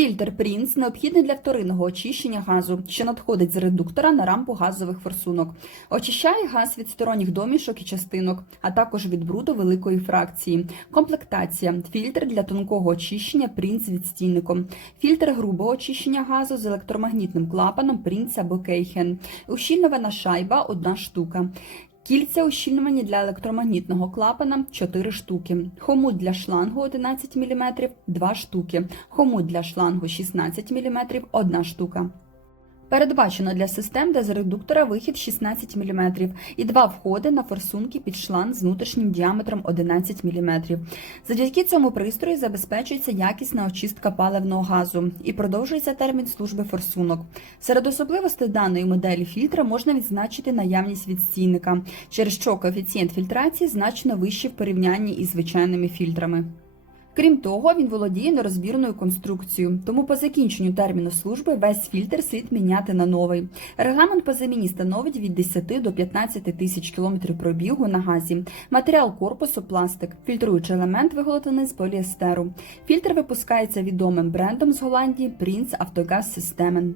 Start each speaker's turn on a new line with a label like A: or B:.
A: Фільтр Принц необхідний для вторинного очищення газу, що надходить з редуктора на рампу газових форсунок. Очищає газ від сторонніх домішок і частинок, а також від бруду великої фракції. Комплектація: фільтр для тонкого очищення Принц від стінником, фільтр грубого очищення газу з електромагнітним клапаном Принц або Кейхен, ущільнована шайба одна штука. Кільця ущільнювання для електромагнітного клапана 4 штуки. Хомут для шлангу 11 мм 2 штуки. Хомут для шлангу 16 мм 1 штука. Передбачено для систем, де з редуктора вихід 16 мм і два входи на форсунки під шланг з внутрішнім діаметром 11 мм. Завдяки цьому пристрою забезпечується якісна очистка паливного газу і продовжується термін служби форсунок. Серед особливостей даної моделі фільтра можна відзначити наявність відстійника, через що коефіцієнт фільтрації значно вищий в порівнянні із звичайними фільтрами. Крім того, він володіє нерозбірною конструкцією, тому по закінченню терміну служби весь фільтр слід міняти на новий. Регламент по заміні становить від 10 до 15 тисяч кілометрів пробігу на газі. Матеріал корпусу пластик, фільтруючий елемент виготовлений з поліестеру. Фільтр випускається відомим брендом з Голландії Prince Автогаз Systemen.